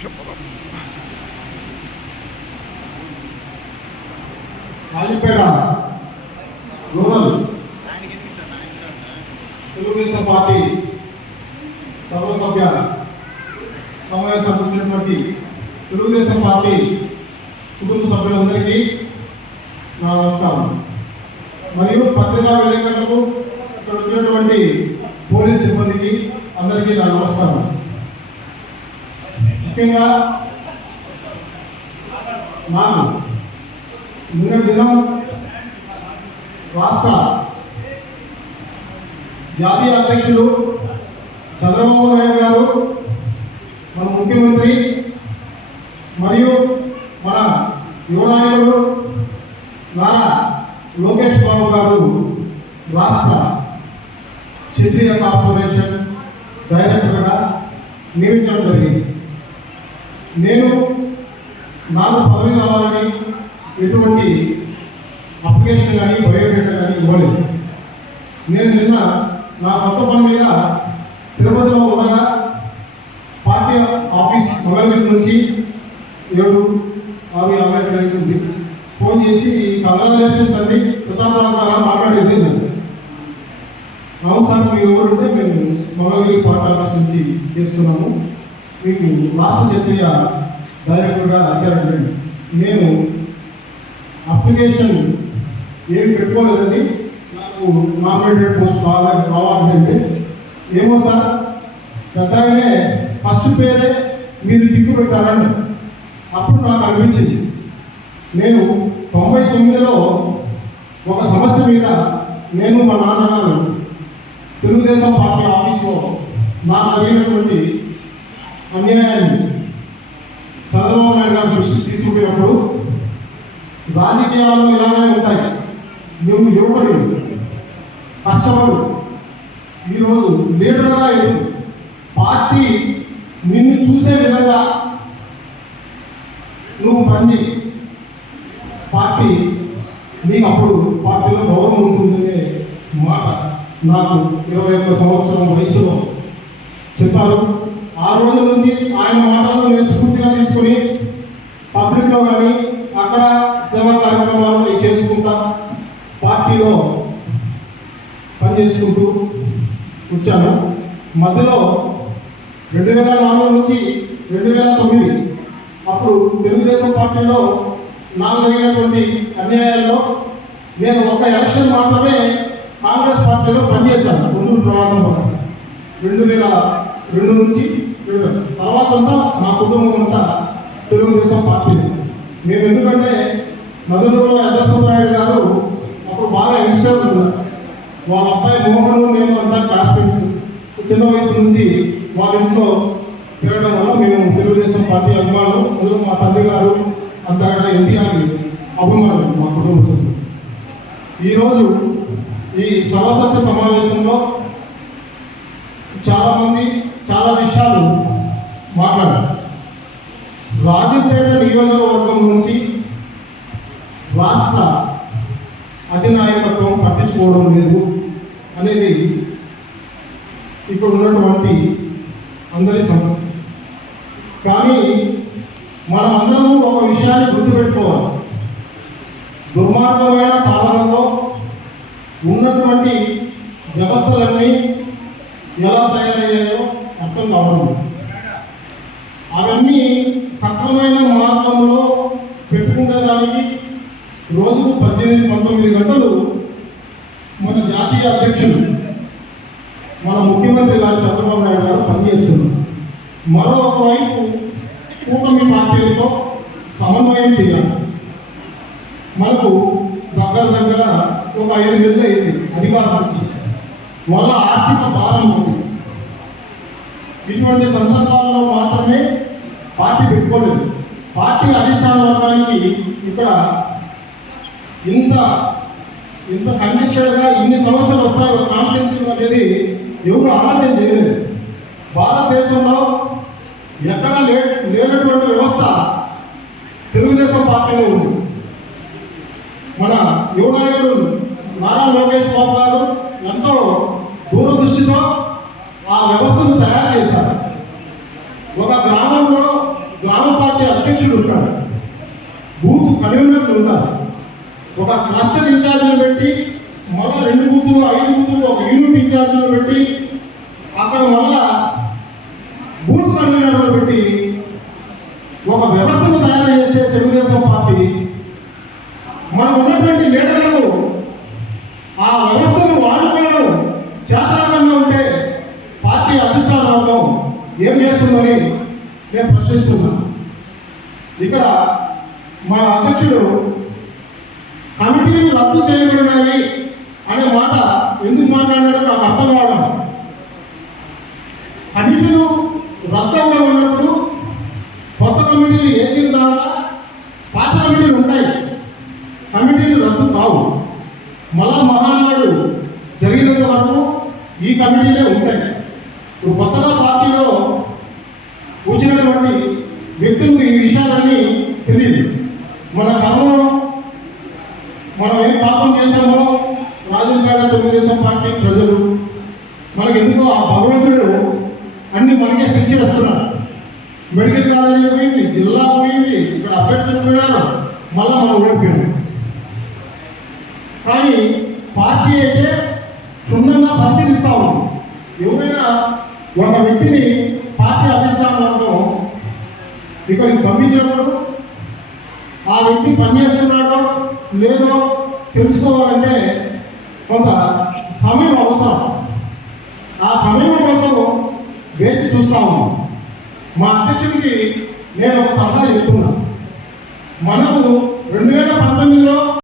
శుభ్రం కాళీపేట rural Telugu Desam party సర్వసభ్య సమావేశానికి వచ్చినటువంటి తెలుగుదేశం పార్టీ కుటుంబ సభ్యులందరికీ నా నమస్కారం. మరియు పత్రికా విలేకరులకు ఇక్కడ వచ్చినటువంటి పోలీస్ సిబ్బందికి అందరికీ నా నమస్కారం. ముఖ్యంగా నాకు నిన్న దినం రాష్ట్ర జాతీయ అధ్యక్షులు చంద్రబాబు నాయుడు గారు మన ముఖ్యమంత్రి మరియు మన యువనాయకుడు నారా లోకేష్ బాబు గారు రాష్ట్ర క్షత్రియ కార్పొరేషన్ డైరెక్టర్గా నియమించడం జరిగింది. నేను నాకు పదవి కావాలని ఎటువంటి అప్లికేషన్ కానీ బయోడేటా కానీ ఇవ్వలేదు. నేను నిన్న నా సొంత పని మీద తిరుపతిలో ఉండగా పార్టీ ఆఫీస్ మంగళగిరి నుంచి ఏడు ఆరు యాభై ఐదు ఉంది. ఫోన్ చేసి కంగ్రాచులేషన్స్ అండి ప్రతాపరావు గారు మాట్లాడేది లేదు అవును సార్ మీరు ఎవరు ఉంటే మేము మంగళగిరి పార్టీ ఆఫీస్ నుంచి చేస్తున్నాము. మీకు రాష్ట్ర క్షత్రియ డైరెక్టర్గా చేరండి నేను అప్లికేషన్ ఏమి పెట్టుకోలేదండి. నాకు నామినేటెడ్ పోస్ట్ కావాలి కావాలంటే ఏమో సార్ పెద్దగానే ఫస్ట్ పేరే మీరు టిక్కు పెట్టారండి. అప్పుడు నాకు అనిపించింది. నేను తొంభై తొమ్మిదిలో ఒక సమస్య మీద నేను మా నాన్నగారు తెలుగుదేశం పార్టీ ఆఫీస్లో నాకు జరిగినటువంటి అన్యాయాన్ని చంద్రబాబు నాయుడు గారు దృష్టి తీసుకుపోయినప్పుడు రాజకీయాలు ఇలానే ఉంటాయి. మేము యువకుడు కష్టపడు. ఈరోజు లీడర్గా పార్టీ నిన్ను చూసే విధంగా నువ్వు పంచి పార్టీ నీకు అప్పుడు పార్టీలో గౌరవం ఉంటుందనే మాట నాకు ఇరవై ఒక్క సంవత్సరం వయసులో చెప్పారు. ఆ రోజు నుంచి ఆయన మాటలను నేను స్ఫూర్తిగా తీసుకొని పబ్లిక్లో కానీ అక్కడ సేవా కార్యక్రమాలు చేసుకుంటా పార్టీలో పనిచేసుకుంటూ వచ్చాను. మధ్యలో రెండు వేల నాలుగు నుంచి రెండు వేల తొమ్మిది అప్పుడు తెలుగుదేశం పార్టీలో నాకు జరిగినటువంటి అన్యాయాల్లో నేను ఒక ఎలక్షన్ మాత్రమే కాంగ్రెస్ పార్టీలో పనిచేశాను. ముందు ప్రమాదం రెండు వేల రెండు నుంచి తర్వాత అంతా మా కుటుంబం అంతా తెలుగుదేశం పార్టీ. మేము ఎందుకంటే మొదటిలో యదర్శనాయుడు గారు అప్పుడు బాగా యంగ్స్టర్ ఉన్నారు. వాళ్ళ అబ్బాయి మోహన్ నేను అంతా క్లాస్మేట్స్ చిన్న వయసు నుంచి వాళ్ళ ఇంట్లో తిరగడం వల్ల మేము తెలుగుదేశం పార్టీ అభిమానులు అందులో మా తండ్రి గారు అంతగా ఎన్టీఆర్ అభిమానులు మా కుటుంబ సభ్యులు. ఈరోజు ఈ సర్వసభ్య సమావేశంలో చాలా చాలా విషయాలు మాట్లాడారు. రాజపేట నియోజకవర్గం నుంచి రాష్ట్ర అధినాయకత్వం పట్టించుకోవడం లేదు అనేది ఇప్పుడు ఉన్నటువంటి అందరి సమస్య కానీ మనం అందరం ఒక విషయాన్ని గుర్తుపెట్టుకోవాలి. దుర్మార్గమైన పాలనలో ఉన్నటువంటి వ్యవస్థలన్నీ ఎలా తయారయ్యాయో అర్థం కావడం అవన్నీ సక్రమైన మార్గంలో పెట్టుకునే దానికి రోజుకు పద్దెనిమిది పంతొమ్మిది గంటలు మన జాతీయ అధ్యక్షుడు మన ముఖ్యమంత్రి గారు చంద్రబాబు నాయుడు గారు పనిచేస్తున్నారు. మరొక వైపు కూటమి పార్టీలతో సమన్వయం చేయాలి. మనకు దగ్గర దగ్గర ఒక ఐదు నెలలు అయింది అధికారం వచ్చి. వాళ్ళ ఆర్థిక భారం ఉంది. ఇటువంటి సందర్భాల్లో మాత్రమే పార్టీ పెట్టుకోలేదు. పార్టీ అధిష్టాన వర్గానికి ఇక్కడ ఇంత ఇంత కండిషన్గా ఇన్ని సమస్యలు వస్తాయో కాన్షియస్ అనేది ఎవరు ఆలోచన చేయలేదు. భారతదేశంలో ఎక్కడ లే లేనటువంటి వ్యవస్థ తెలుగుదేశం పార్టీలో ఉంది. మన యువనాయకుడు నారా లోకేష్ బాబు గారు ఎంతో దూరదృష్టితో ఆ వ్యవస్థను తయారు చేశారు ఒక గ్రామంలో గ్రామ పార్టీ అధ్యక్షుడు ఉన్నాడు బూత్ కన్వీనర్లు ఉన్నారు ఒక క్లస్టర్ ఇన్ఛార్జీని పెట్టి మళ్ళా రెండు బూతులు ఐదు బూతులు ఒక యూనిట్ ఇన్ఛార్జీని పెట్టి అక్కడ మళ్ళా బూత్ కన్వీనర్లు పెట్టి ఒక వ్యవస్థను తయారు చేస్తే తెలుగుదేశం పార్టీ మనం ఉన్నటువంటి లీడర్లను ఆ వ్యవస్థను వాడుకోవడం చేతనాకంగా ఉంటే పార్టీ అధిష్టాన వర్గం ఏం చేస్తుందని నేను ప్రశ్నిస్తున్నాను. ఇక్కడ మా అధ్యక్షుడు కమిటీలు రద్దు చేయబడినాయి అనే మాట ఎందుకు మాట్లాడాడో నాకు అర్థం కావడం. కమిటీలు రద్దు అవ్వడం ఉన్నప్పుడు కొత్త కమిటీలు వేసిన తర్వాత పాత కమిటీలు ఉంటాయి. కమిటీలు రద్దు కావు. మళ్ళా మహానాడు జరిగినంత వరకు ఈ కమిటీలే ఉంటాయి. ఇప్పుడు కొత్తగా పార్టీలో కూర్చున్నటువంటి వ్యక్తులకు ఈ విషయాలన్నీ తెలియదు మన కర్మలో మనం ఏం పాపం చేశామో రాజంపేట తెలుగుదేశం పార్టీ ప్రజలు మనకి ఎందుకో ఆ భగవంతుడు అన్ని మనకే శిక్ష వేస్తున్నారు. మెడికల్ కాలేజీ పోయింది జిల్లా పోయింది ఇక్కడ అభ్యర్థులు పోయినారు మళ్ళా మనం ఓడిపోయాం. కానీ పార్టీ అయితే క్షుణ్ణంగా పరిశీలిస్తా ఉన్నాం ఎవరైనా ఒక వ్యక్తిని పార్టీ అధిష్టానం వర్గం ఇక్కడికి పంపించేవాడు ఆ వ్యక్తి పనిచేస్తున్నాడో లేదో తెలుసుకోవాలంటే కొంత సమయం అవసరం. ఆ సమయం కోసం వేచి చూస్తా ఉన్నాం. మా అధ్యక్షుడికి నేను ఒక సలహా చెప్తున్నాను మనకు రెండు వేల పంతొమ్మిదిలో